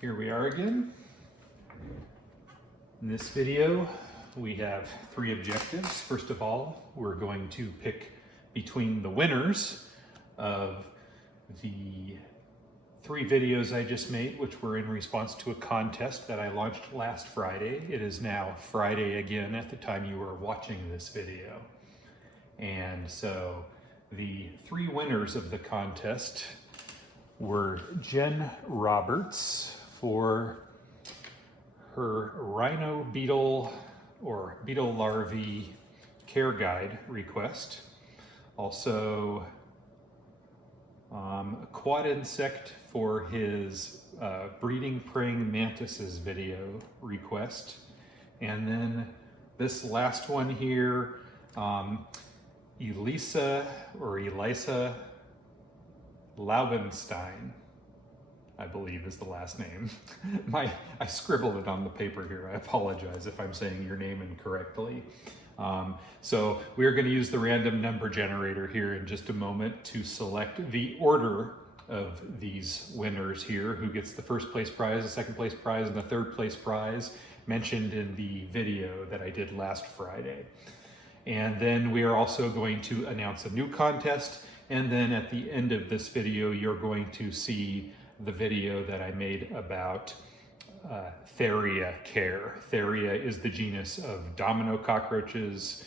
Here we are again. In this video, we have 3 objectives. First of all, we're going to pick between the winners of the 3 videos I just made, which were in response to a contest that I launched last Friday. It is now Friday again at the time you are watching this video. And so the 3 winners of the contest were Jen Roberts for her rhino beetle or beetle larvae care guide request. Also, a quad insect for his breeding praying mantises video request. And then this last one here, Elisa Laubenstein, I believe is the last name. I scribbled it on the paper here. I apologize if I'm saying your name incorrectly. So we are going to use the random number generator here in just a moment to select the order of these winners here, who gets the first place prize, the second place prize, and the third place prize mentioned in the video that I did last Friday. And then we are also going to announce a new contest. And then at the end of this video, you're going to see the video that I made about Theria care. Theria is the genus of domino cockroaches,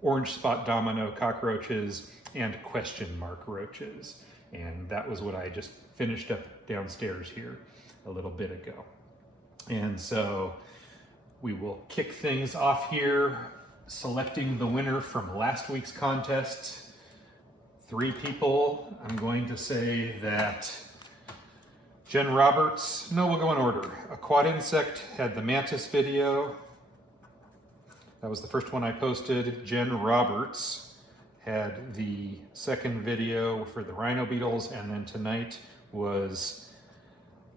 orange spot domino cockroaches, and question mark roaches. And that was what I just finished up downstairs here a little bit ago. And so we will kick things off here, selecting the winner from last week's contest. 3 people. I'm going to say that Jen Roberts, no, we'll go in order. A quad insect had the mantis video. That was the first one I posted. Jen Roberts had the second video for the rhino beetles, and then tonight was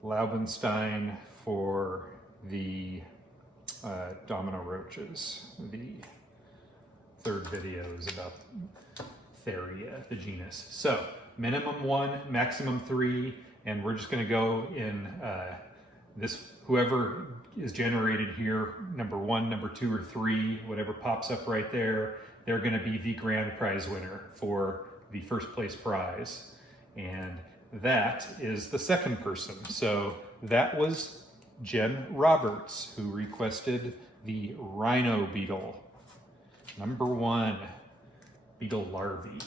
Laubenstein for the domino roaches. The third video is about Theria, the genus. So minimum 1, maximum 3, and we're just going to go in this, whoever is generated here, number 1, number 2, or 3, whatever pops up right there, they're going to be the grand prize winner for the first place prize. And that is the second person. So that was Jen Roberts, who requested the rhino beetle. Number 1, beetle larvae.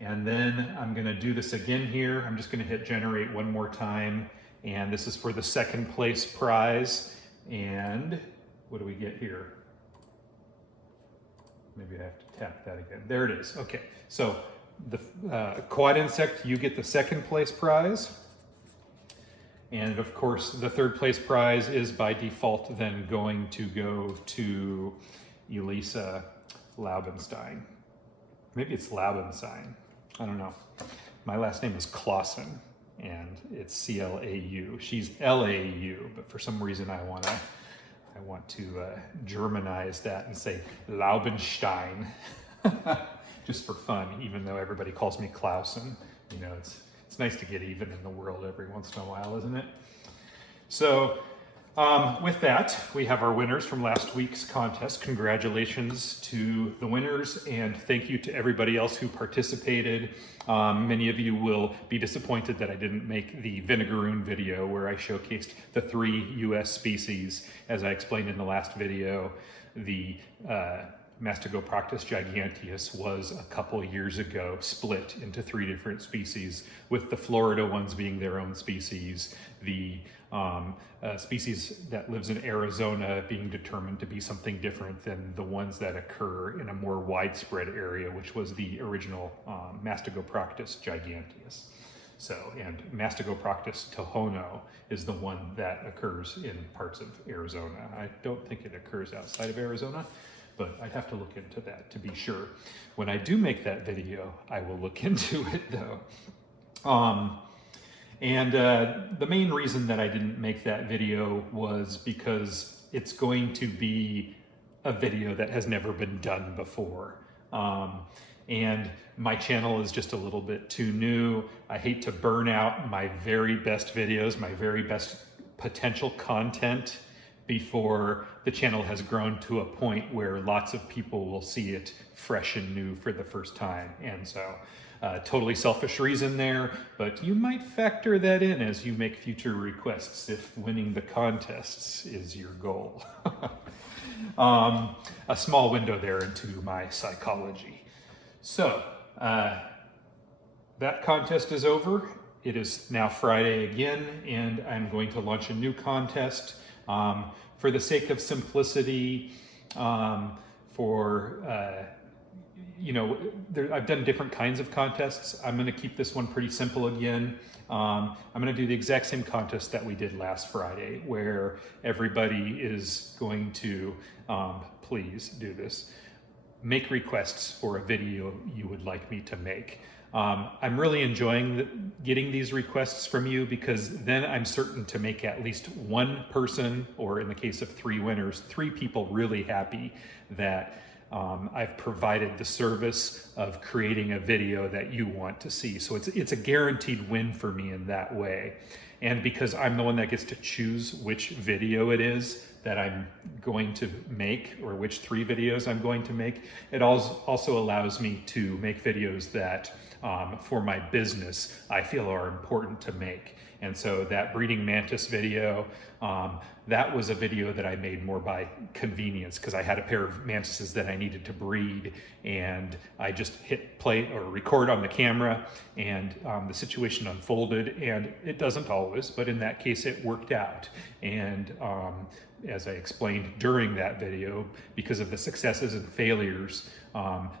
And then I'm going to do this again here. I'm just going to hit generate one more time. And this is for the second place prize. And what do we get here? Maybe I have to tap that again. There it is. Okay. So the quad insect, you get the second place prize. And of course, the third place prize is by default then going to go to Elisa Laubenstein. Maybe it's Laubenstein. I don't know. My last name is Clausen, and it's C-L-A-U. She's L-A-U, but for some reason I want to Germanize that and say Laubenstein, just for fun, even though everybody calls me Clausen. You know, it's nice to get even in the world every once in a while, isn't it? So with that, we have our winners from last week's contest. Congratulations to the winners, and thank you to everybody else who participated. Many of you will be disappointed that I didn't make the vinegaroon video where I showcased the 3 US species. As I explained in the last video, the Mastigoproctus giganteus was a couple years ago split into 3 different species, with the Florida ones being their own species, the species that lives in Arizona being determined to be something different than the ones that occur in a more widespread area, which was the original Mastigoproctus giganteus. So, and Mastigoproctus tohono is the one that occurs in parts of Arizona. I don't think it occurs outside of Arizona, but I'd have to look into that to be sure. When I do make that video, I will look into it though. The main reason that I didn't make that video was because it's going to be a video that has never been done before. And my channel is just a little bit too new. I hate to burn out my very best videos, my very best potential content before the channel has grown to a point where lots of people will see it fresh and new for the first time. And so totally selfish reason there, but you might factor that in as you make future requests if winning the contests is your goal. A small window there into my psychology. So that contest is over. It is now Friday again, and I'm going to launch a new contest. For the sake of simplicity, I've done different kinds of contests. I'm going to keep this one pretty simple again. I'm going to do the exact same contest that we did last Friday, where everybody is going to, please do this, make requests for a video you would like me to make. I'm really enjoying getting these requests from you, because then I'm certain to make at least one person, or in the case of 3 winners, 3 people really happy that I've provided the service of creating a video that you want to see. So it's a guaranteed win for me in that way. And because I'm the one that gets to choose which video it is that I'm going to make, or which 3 videos I'm going to make, it also allows me to make videos that for my business I feel are important to make. And so that breeding mantis video, that was a video that I made more by convenience, because I had a pair of mantises that I needed to breed, and I just hit play or record on the camera, and the situation unfolded. And it doesn't always, but in that case it worked out. And as I explained during that video, because of the successes and failures,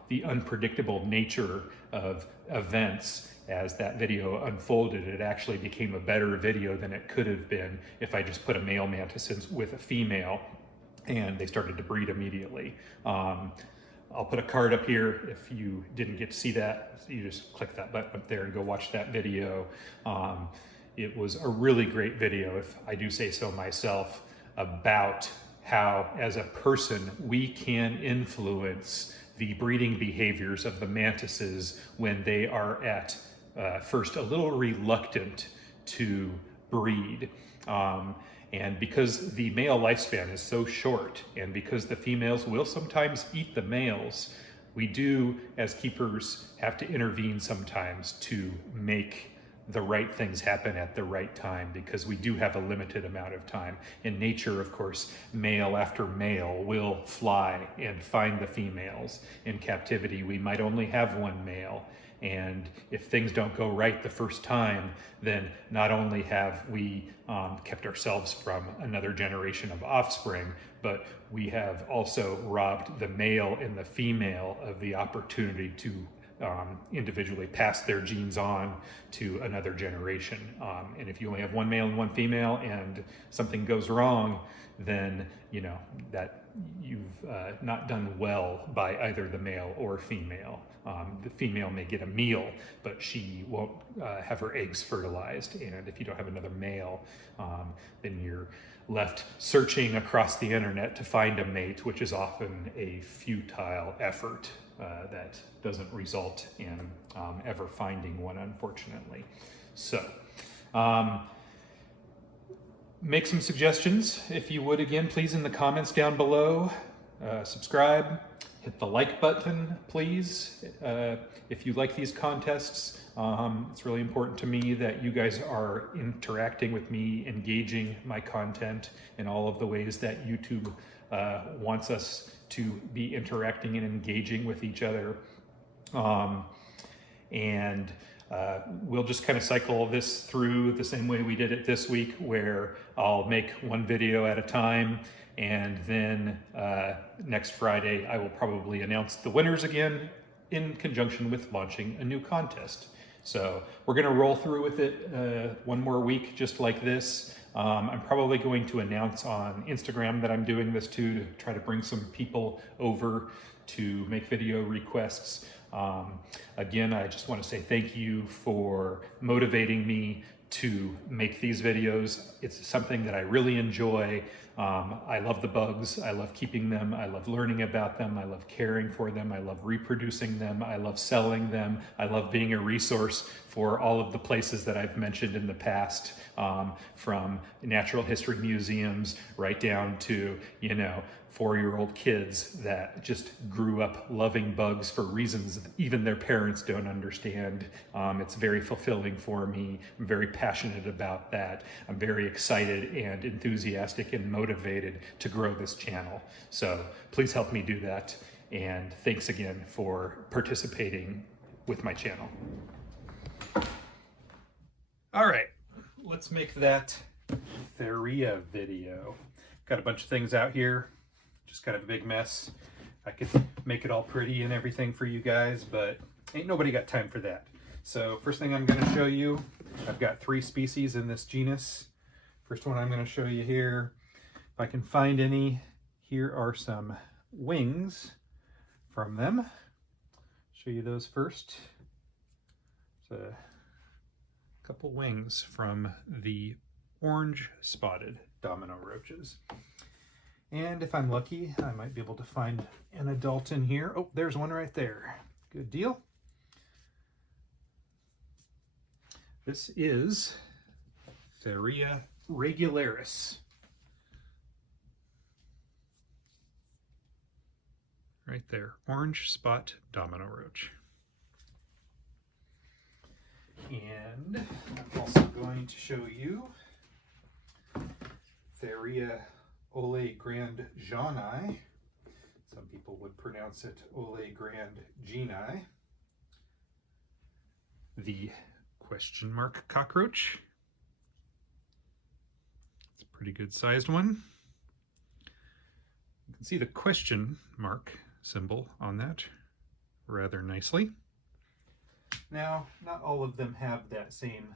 the unpredictable nature of events as that video unfolded, it actually became a better video than it could have been if I just put a male mantis in with a female and they started to breed immediately. I'll put a card up here if you didn't get to see that. You just click that button up there and go watch that video. It was a really great video, if I do say so myself, about how as a person we can influence the breeding behaviors of the mantises when they are at first a little reluctant to breed. And because the male lifespan is so short, and because the females will sometimes eat the males, we do, as keepers, have to intervene sometimes to make the right things happen at the right time, because we do have a limited amount of time. In nature, of course, male after male will fly and find the females. In captivity, we might only have one male. And if things don't go right the first time, then not only have we kept ourselves from another generation of offspring, but we have also robbed the male and the female of the opportunity to individually pass their genes on to another generation. And if you only have one male and one female and something goes wrong, then you know that you've not done well by either the male or female. The female may get a meal, but she won't have her eggs fertilized. And if you don't have another male, then you're left searching across the internet to find a mate, which is often a futile effort that doesn't result in ever finding one, unfortunately. So make some suggestions, if you would, again, please, in the comments down below. Subscribe, hit the like button, please, if you like these contests. It's really important to me that you guys are interacting with me, engaging my content in all of the ways that YouTube wants us to be interacting and engaging with each other. We'll just kind of cycle this through the same way we did it this week, where I'll make one video at a time, and then next Friday I will probably announce the winners again in conjunction with launching a new contest. So we're going to roll through with it one more week just like this. I'm probably going to announce on Instagram that I'm doing this too, to try to bring some people over to make video requests. Again, I just want to say thank you for motivating me to make these videos. It's something that I really enjoy. I love the bugs. I love keeping them. I love learning about them. I love caring for them. I love reproducing them. I love selling them. I love being a resource for all of the places that I've mentioned in the past, from natural history museums right down to, you know, 4-year-old kids that just grew up loving bugs for reasons that even their parents don't understand. It's very fulfilling for me. I'm very passionate about that. I'm very excited and enthusiastic and motivated to grow this channel. So please help me do that. And thanks again for participating with my channel. All right, let's make that Theria video. Got a bunch of things out here. Just kind of a big mess. I could make it all pretty and everything for you guys, but ain't nobody got time for that. So first thing I'm going to show you, I've got 3 species in this genus. First one I'm going to show you here, if I can find any, here are some wings from them. Show you those first. It's a couple wings from the orange spotted domino roaches. And if I'm lucky, I might be able to find an adult in here. Oh, there's one right there. Good deal. This is Theria regularis. Right there, orange spot domino roach. And I'm also going to show you Theria olegrandjeani. Some people would pronounce it olegrandjeani. The question mark cockroach. It's a pretty good sized one. You can see the question mark symbol on that rather nicely. Now, not all of them have that same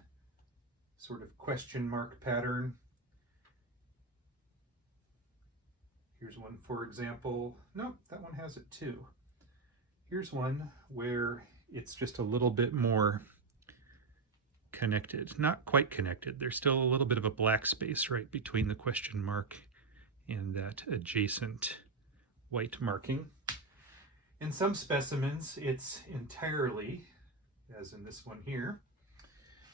sort of question mark pattern. Here's one, for example. Nope, that one has it too. Here's one where it's just a little bit more connected. Not quite connected. There's still a little bit of a black space right between the question mark and that adjacent white marking. In some specimens, it's entirely, as in this one here,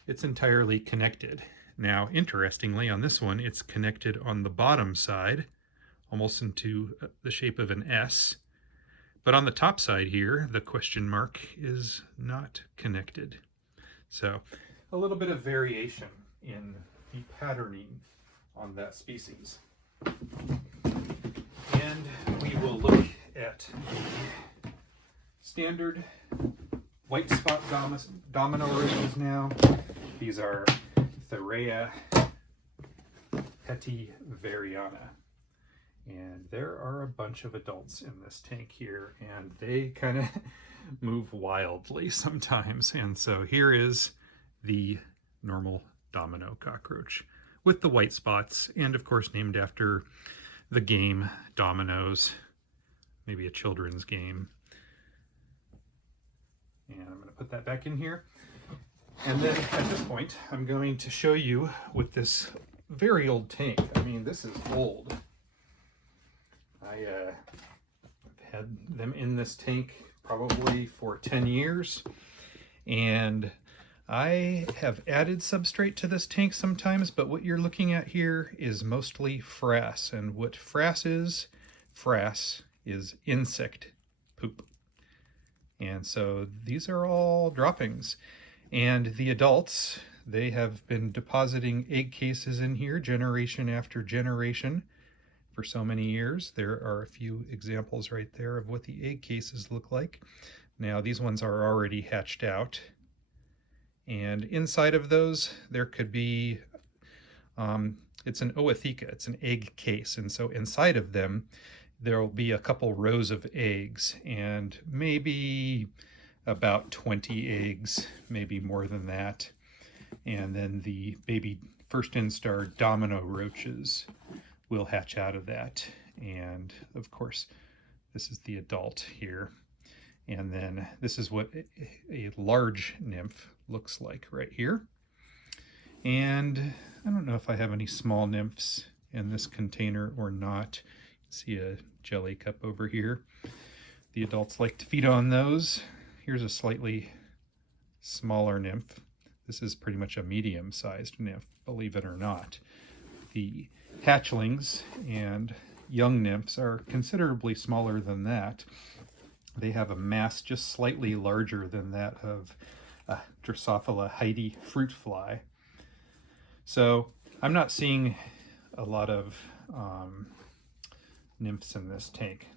it's entirely connected. Now, interestingly, on this one, it's connected on the bottom side, almost into the shape of an S. But on the top side here, the question mark is not connected. So a little bit of variation in the patterning on that species. And we will look at the standard white spot domino roaches now. These are Theria petiveriana. And there are a bunch of adults in this tank here, and they kind of move wildly sometimes. And so here is the normal domino cockroach with the white spots, and of course named after the game Dominoes, maybe a children's game. And I'm going to put that back in here. And then at this point, I'm going to show you with this very old tank. I mean, this is old. I've had them in this tank probably for 10 years, and I have added substrate to this tank sometimes, but what you're looking at here is mostly frass, and what frass is insect poop. And so these are all droppings, and the adults, they have been depositing egg cases in here generation after generation for so many years. There are a few examples right there of what the egg cases look like. Now these ones are already hatched out, and inside of those there could be, it's an ootheca, it's an egg case, and so inside of them there will be a couple rows of eggs, and maybe about 20 eggs, maybe more than that. And then the baby first instar domino roaches will hatch out of that. And of course, this is the adult here. And then this is what a large nymph looks like right here. And I don't know if I have any small nymphs in this container or not. See a jelly cup over here. The adults like to feed on those. Here's a slightly smaller nymph. This is pretty much a medium-sized nymph, believe it or not. The hatchlings and young nymphs are considerably smaller than that. They have a mass just slightly larger than that of Drosophila haiti fruit fly. So I'm not seeing a lot of nymphs in this tank,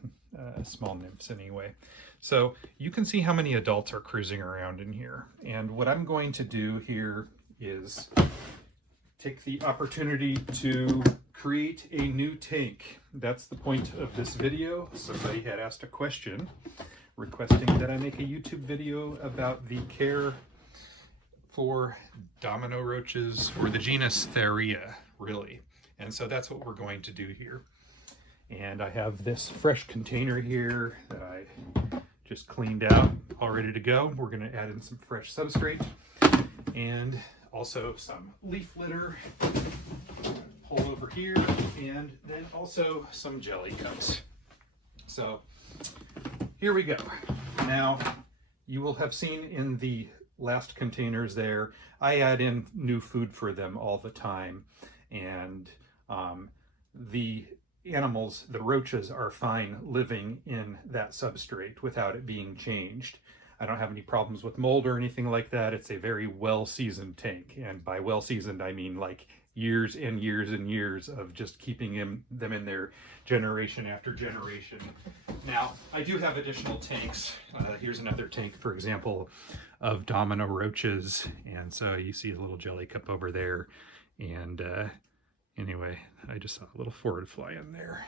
small nymphs anyway. So you can see how many adults are cruising around in here. And what I'm going to do here is take the opportunity to create a new tank. That's the point of this video. Somebody had asked a question requesting that I make a YouTube video about the care for domino roaches, or the genus Theria, really. And so that's what we're going to do here. And I have this fresh container here that I just cleaned out, all ready to go. We're going to add in some fresh substrate and also some leaf litter, pull over here, and then also some jelly cups. So here we go. Now, you will have seen in the last containers there, I add in new food for them all the time. And the animals, the roaches, are fine living in that substrate without it being changed. I don't have any problems with mold or anything like that. It's a very well-seasoned tank. And by well-seasoned, I mean like years and years and years of just keeping them in there generation after generation. Now, I do have additional tanks. Here's another tank, for example, of domino roaches. And so you see a little jelly cup over there. And anyway, I just saw a little forward fly in there.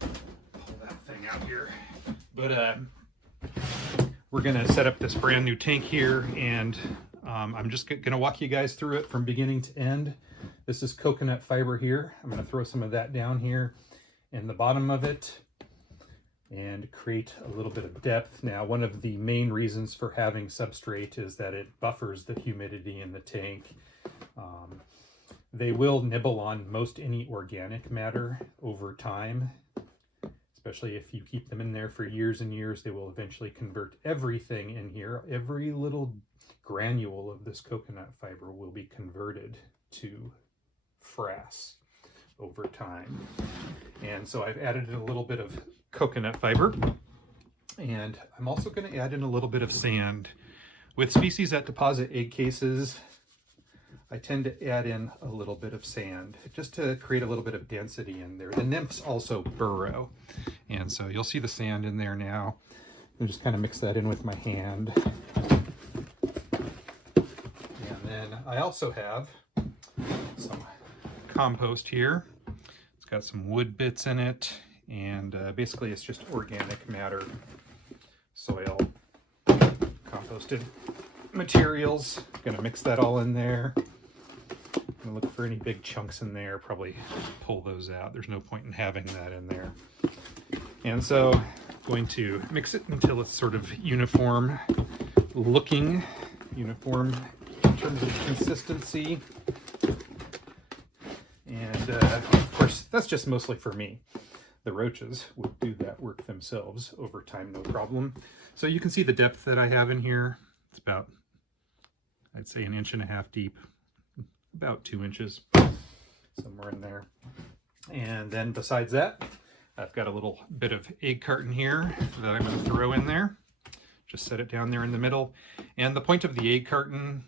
Pull that thing out here. But we're gonna set up this brand new tank here, and I'm just gonna walk you guys through it from beginning to end. This is coconut fiber here. I'm gonna throw some of that down here in the bottom of it and create a little bit of depth. Now, one of the main reasons for having substrate is that it buffers the humidity in the tank. They will nibble on most any organic matter over time, especially if you keep them in there for years and years. They will eventually convert everything in here. Every little granule of this coconut fiber will be converted to frass over time. And so I've added in a little bit of coconut fiber, and I'm also going to add in a little bit of sand. With species that deposit egg cases, I tend to add in a little bit of sand just to create a little bit of density in there. The nymphs also burrow, and so you'll see the sand in there now. I'll just kind of mix that in with my hand. And then I also have some compost here. It's got some wood bits in it, and basically it's just organic matter, soil, composted materials. Gonna mix that all in there. Gonna look for any big chunks in there, probably pull those out. There's no point in having that in there. And so I'm going to mix it until it's sort of uniform looking, uniform in terms of consistency. And of course, that's just mostly for me. The roaches will do that work themselves over time, no problem. So you can see the depth that I have in here. It's about, I'd say, 1.5 inches deep, about 2 inches, somewhere in there. And then besides that, I've got a little bit of egg carton here that I'm going to throw in there. Just set it down there in the middle. And the point of the egg carton,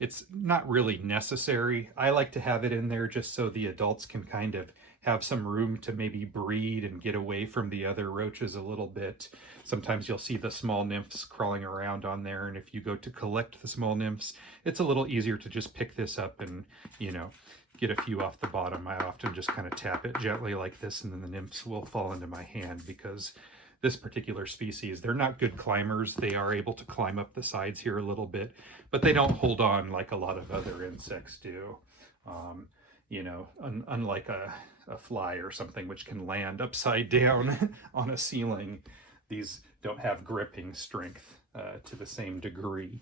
it's not really necessary. I like to have it in there just so the adults can kind of have some room to maybe breed and get away from the other roaches a little bit. Sometimes you'll see the small nymphs crawling around on there, and if you go to collect the small nymphs, it's a little easier to just pick this up and, you know, get a few off the bottom. I often just kind of tap it gently like this, and then the nymphs will fall into my hand, because this particular species, they're not good climbers. They are able to climb up the sides here a little bit, but they don't hold on like a lot of other insects do. You know, unlike a fly or something which can land upside down on a ceiling, these don't have gripping strength to the same degree.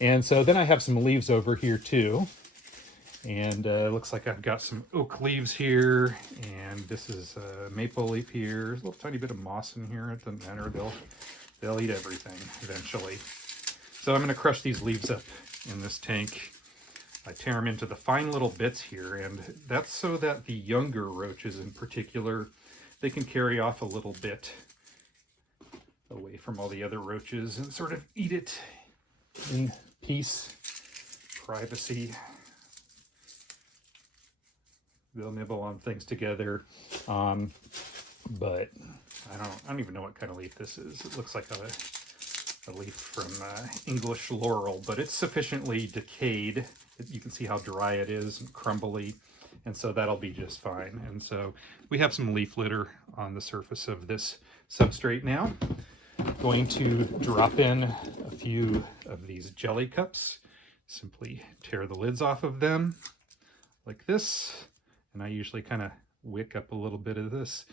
And so then I have some leaves over here too. And looks like I've got some oak leaves here, and this is a maple leaf here. There's a little tiny bit of moss in here. It doesn't matter. They'll eat everything eventually. So I'm going to crush these leaves up in this tank. I tear them into the fine little bits here, and that's so that the younger roaches in particular, they can carry off a little bit away from all the other roaches and sort of eat it in peace, privacy. They'll nibble on things together, but I don't even know what kind of leaf this is. It looks like a leaf from English laurel, but it's sufficiently decayed. You can see how dry it is and crumbly, and so that'll be just fine. And so we have some leaf litter on the surface of this substrate now. Going to drop in a few of these jelly cups. Simply tear the lids off of them like this. And I usually kind of wick up a little bit of this.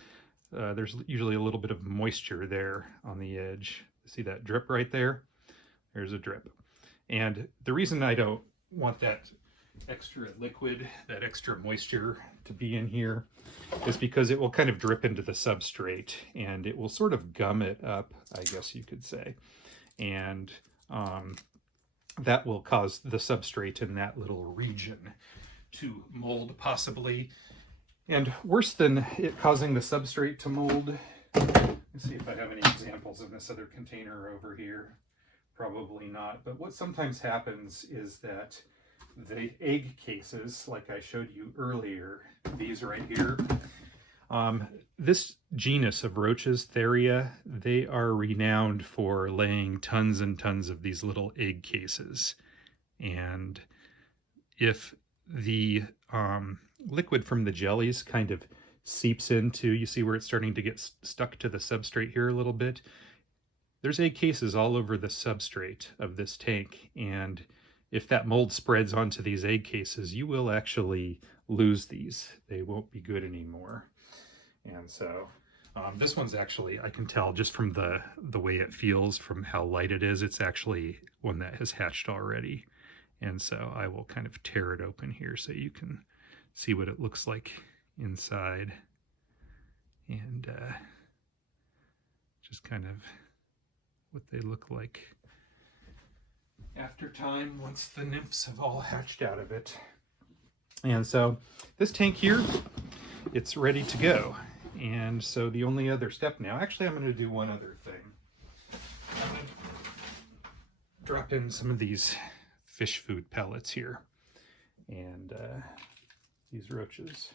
There's usually a little bit of moisture there on the edge. See that drip right there? There's a drip. And the reason I don't want that extra liquid, that extra moisture to be in here is because it will kind of drip into the substrate and it will sort of gum it up, I guess you could say. And that will cause the substrate in that little region to mold possibly. And worse than it causing the substrate to mold, let's see if I have any examples in this other container over here. Probably not, but what sometimes happens is that the egg cases, like I showed you earlier, these right here, this genus of roaches, Theria, they are renowned for laying tons and tons of these little egg cases. And if the liquid from the jellies kind of seeps into, you see where it's starting to get stuck to the substrate here a little bit, there's egg cases all over the substrate of this tank, and if that mold spreads onto these egg cases, you will actually lose these. They won't be good anymore. And so this one's actually, I can tell just from the way it feels, from how light it is, it's actually one that has hatched already. And so I will kind of tear it open here so you can see what it looks like inside. And just kind of what they look like after time, once the nymphs have all hatched out of it. And so this tank here, it's ready to go. And so the only other step now, actually I'm going to do one other thing. I'm going to drop in some of these fish food pellets here. And these roaches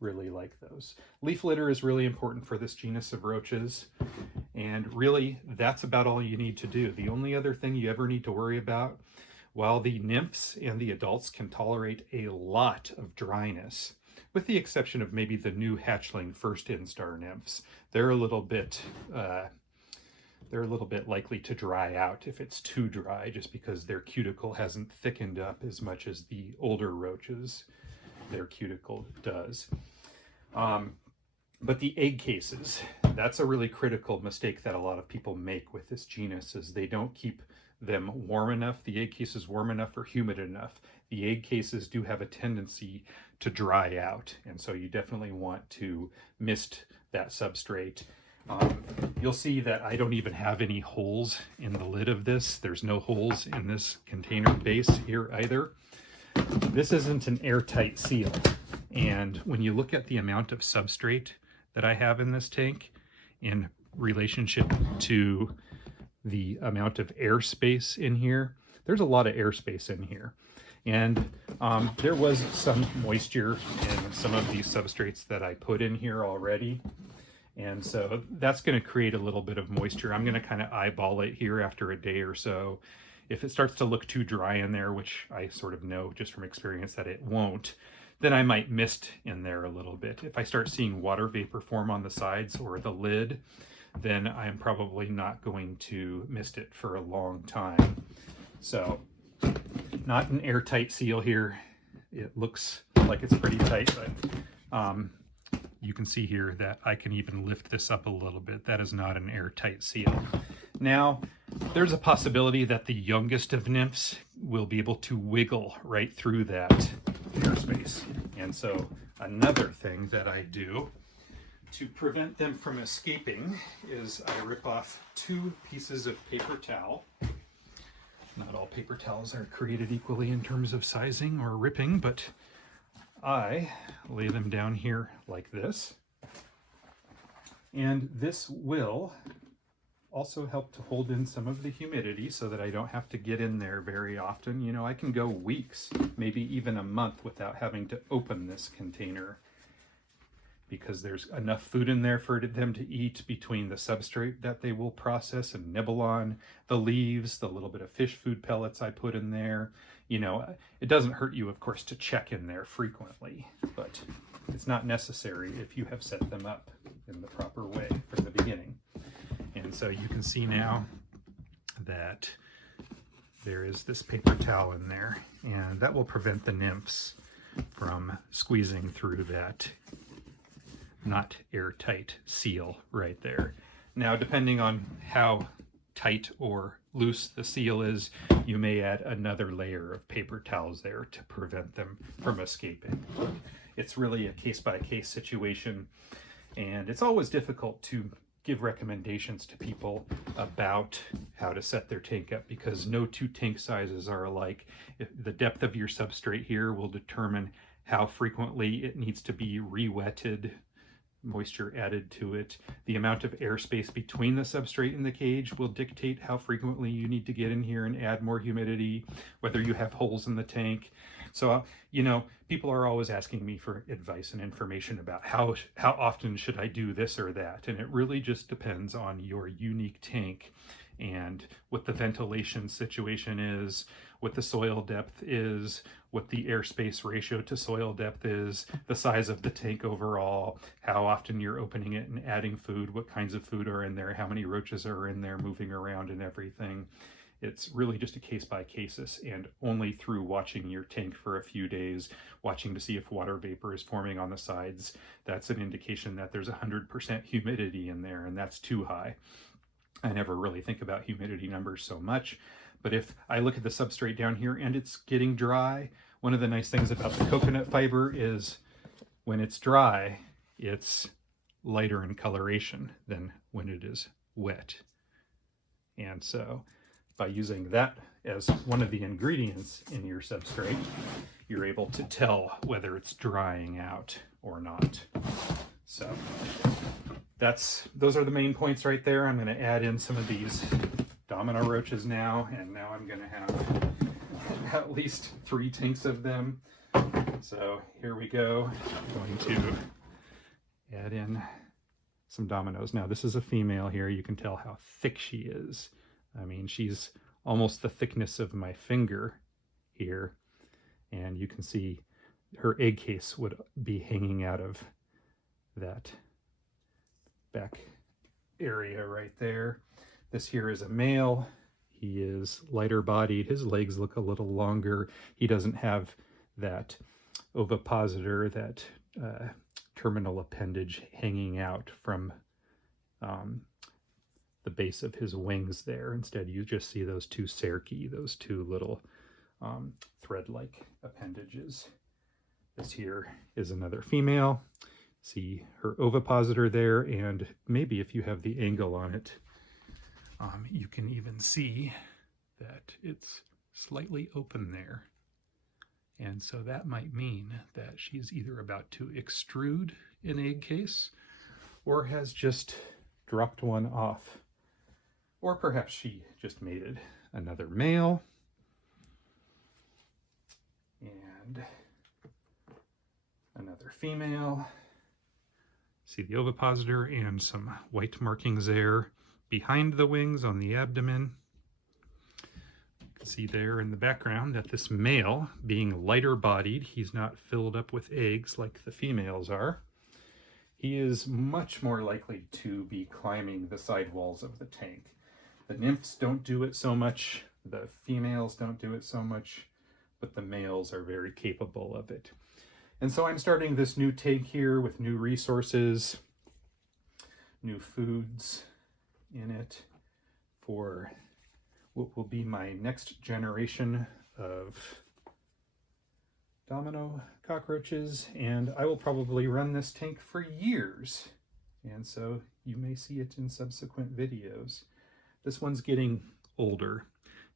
really like those. Leaf litter is really important for this genus of roaches. And really, that's about all you need to do. The only other thing you ever need to worry about, while the nymphs and the adults can tolerate a lot of dryness, with the exception of maybe the new hatchling first instar nymphs, they're a little bit likely to dry out if it's too dry, just because their cuticle hasn't thickened up as much as the older roaches, their cuticle does. But the egg cases, that's a really critical mistake that a lot of people make with this genus, is they don't keep them warm enough, the egg cases warm enough or humid enough. The egg cases do have a tendency to dry out, and so you definitely want to mist that substrate. You'll see that I don't even have any holes in the lid of this. There's no holes in this container base here either. This isn't an airtight seal. And when you look at the amount of substrate that I have in this tank in relationship to the amount of airspace in here, there's a lot of airspace in here. And there was some moisture in some of these substrates that I put in here already. And so that's going to create a little bit of moisture. I'm going to kind of eyeball it here after a day or so. If it starts to look too dry in there, which I sort of know just from experience that it won't, then I might mist in there a little bit. If I start seeing water vapor form on the sides or the lid, then I'm probably not going to mist it for a long time. So, not an airtight seal here. It looks like it's pretty tight, but you can see here that I can even lift this up a little bit. That is not an airtight seal. Now, there's a possibility that the youngest of nymphs will be able to wiggle right through that airspace. And so another thing that I do to prevent them from escaping is I rip off 2 pieces of paper towel. Not all paper towels are created equally in terms of sizing or ripping, but I lay them down here like this. And this will also help to hold in some of the humidity so that I don't have to get in there very often. You know, I can go weeks, maybe even a month without having to open this container because there's enough food in there for them to eat between the substrate that they will process and nibble on, the leaves, the little bit of fish food pellets I put in there. You know, it doesn't hurt you, of course, to check in there frequently, but it's not necessary if you have set them up in the proper way from the beginning. And so you can see now that there is this paper towel in there, and that will prevent the nymphs from squeezing through that not airtight seal right there. Now, depending on how tight or loose the seal is, you may add another layer of paper towels there to prevent them from escaping. It's really a case-by-case situation, and it's always difficult to give recommendations to people about how to set their tank up because no 2 tank sizes are alike. The depth of your substrate here will determine how frequently it needs to be re-wetted, moisture added to it. The amount of airspace between the substrate and the cage will dictate how frequently you need to get in here and add more humidity, whether you have holes in the tank. So, you know, people are always asking me for advice and information about how often should I do this or that. And it really just depends on your unique tank and what the ventilation situation is, what the soil depth is, what the airspace ratio to soil depth is, the size of the tank overall, how often you're opening it and adding food, what kinds of food are in there, how many roaches are in there moving around and everything. It's really just a case-by-case, and only through watching your tank for a few days, watching to see if water vapor is forming on the sides, that's an indication that there's 100% humidity in there, and that's too high. I never really think about humidity numbers so much, but if I look at the substrate down here and it's getting dry, one of the nice things about the coconut fiber is when it's dry, it's lighter in coloration than when it is wet. And so by using that as one of the ingredients in your substrate, you're able to tell whether it's drying out or not. So those are the main points right there. I'm going to add in some of these Domino roaches now, and now I'm going to have at least 3 tanks of them. So here we go. I'm going to add in some Dominoes. Now this is a female here. You can tell how thick she is. I mean, she's almost the thickness of my finger here, and you can see her egg case would be hanging out of that back area right there. This here is a male. He is lighter bodied. His legs look a little longer. He doesn't have that ovipositor, that terminal appendage hanging out from the base of his wings there. Instead, you just see those 2 cerci, those 2 little thread-like appendages. This here is another female. See her ovipositor there, and maybe if you have the angle on it, you can even see that it's slightly open there. And so that might mean that she's either about to extrude an egg case or has just dropped one off. Or perhaps she just mated another male. And another female. See the ovipositor and some white markings there behind the wings on the abdomen. You can see there in the background that this male, being lighter bodied, he's not filled up with eggs like the females are. He is much more likely to be climbing the side walls of the tank. The nymphs don't do it so much, the females don't do it so much, but the males are very capable of it. And so I'm starting this new tank here with new resources, new foods in it for what will be my next generation of Domino cockroaches, and I will probably run this tank for years, and so you may see it in subsequent videos. This one's getting older.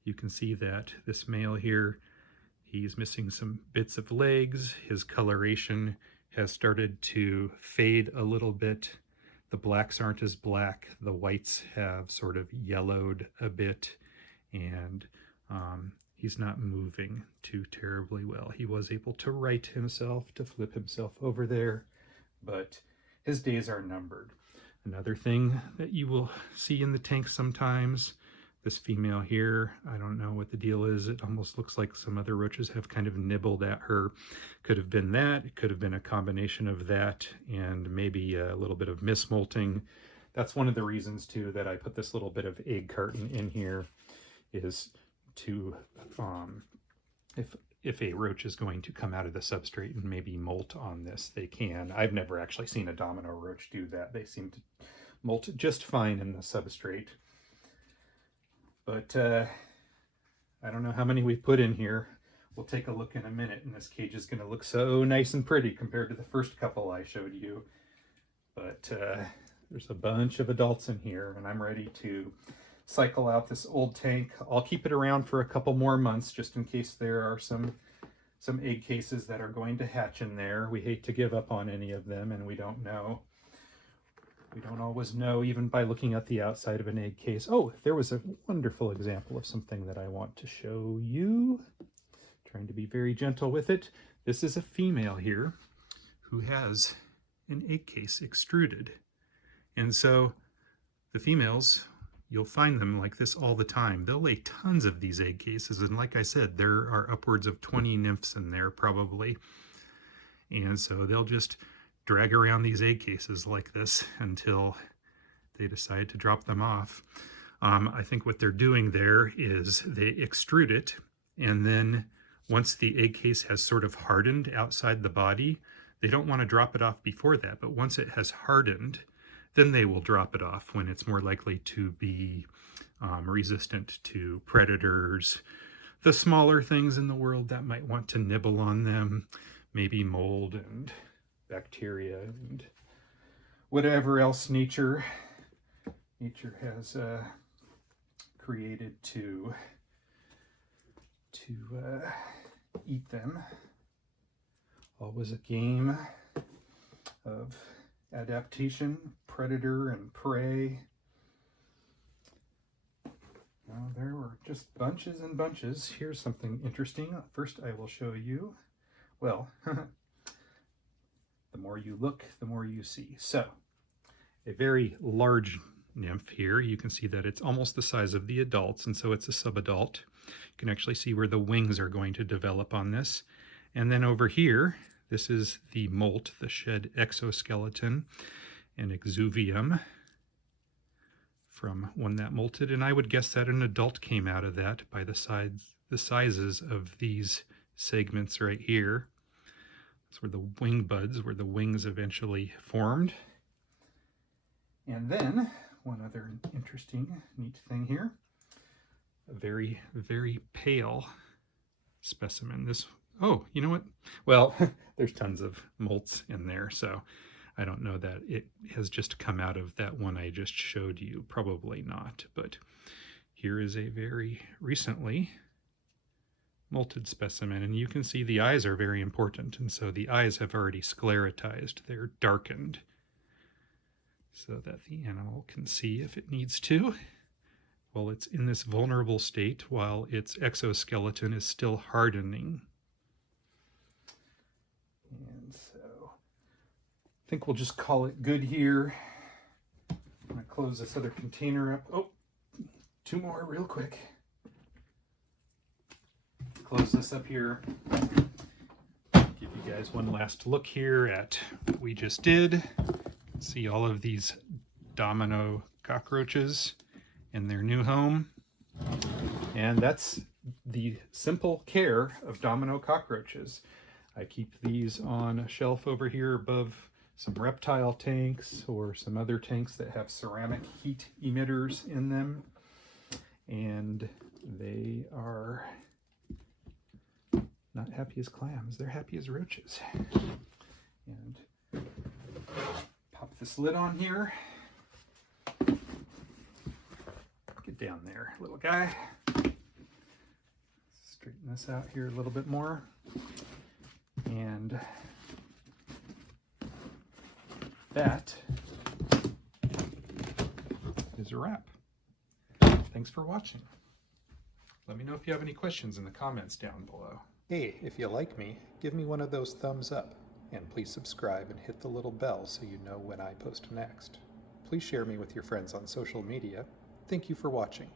You can see that this male here, he's missing some bits of legs. His coloration has started to fade a little bit. The blacks aren't as black. The whites have sort of yellowed a bit, and he's not moving too terribly well. He was able to right himself, to flip himself over there, but his days are numbered. Another thing that you will see in the tank sometimes, this female here, I don't know what the deal is. It almost looks like some other roaches have kind of nibbled at her. Could have been that. It could have been a combination of that and maybe a little bit of mismolting. That's one of the reasons too that I put this little bit of egg carton in here, is to, if a roach is going to come out of the substrate and maybe molt on this, they can. I've never actually seen a domino roach do that. They seem to molt just fine in the substrate. But I don't know how many we've put in here. We'll take a look in a minute, and this cage is going to look so nice and pretty compared to the first couple I showed you. But there's a bunch of adults in here, and I'm ready to cycle out this old tank. I'll keep it around for a couple more months just in case there are some egg cases that are going to hatch in there. We hate to give up on any of them, and we don't know. We don't always know, even by looking at the outside of an egg case. Oh, there was a wonderful example of something that I want to show you. Trying to be very gentle with it. This is a female here who has an egg case extruded. And so the females, you'll find them like this all the time. They'll lay tons of these egg cases, and like I said, there are upwards of 20 nymphs in there probably. And so they'll just drag around these egg cases like this until they decide to drop them off. I think what they're doing there is they extrude it, and then once the egg case has sort of hardened outside the body, they don't want to drop it off before that, but once it has hardened, then they will drop it off when it's more likely to be resistant to predators, the smaller things in the world that might want to nibble on them, maybe mold and bacteria and whatever else nature has created to eat them. Always a game of adaptation, predator and prey. Well, there were just bunches and bunches. Here's something interesting. First I will show you, well, the more you look, the more you see. So, a very large nymph here. You can see that it's almost the size of the adults, and so it's a subadult. You can actually see where the wings are going to develop on this. And then over here, this is the molt, the shed exoskeleton and exuvium from one that molted. And I would guess that an adult came out of that by the sizes of these segments right here. That's where the wing buds, where the wings eventually formed. And then, one other interesting, neat thing here, a very, very pale specimen. This, oh, you know what? Well, there's tons of molts in there, so I don't know that it has just come out of that one I just showed you. Probably not, but here is a very recently molted specimen, and you can see the eyes are very important, and so the eyes have already sclerotized. They're darkened so that the animal can see if it needs to. Well, it's in this vulnerable state while its exoskeleton is still hardening. And so I think we'll just call it good here. I'm going to close this other container up. Oh, two more real quick. Close this up here. Give you guys one last look here at what we just did. See all of these domino cockroaches in their new home. And that's the simple care of domino cockroaches. I keep these on a shelf over here above some reptile tanks or some other tanks that have ceramic heat emitters in them. And they are not happy as clams. They're happy as roaches. And pop this lid on here. Get down there, little guy. Straighten this out here a little bit more. And that is a wrap. Thanks for watching. Let me know if you have any questions in the comments down below. Hey, if you like me, give me one of those thumbs up, and please subscribe and hit the little bell so you know when I post next. Please share me with your friends on social media. Thank you for watching.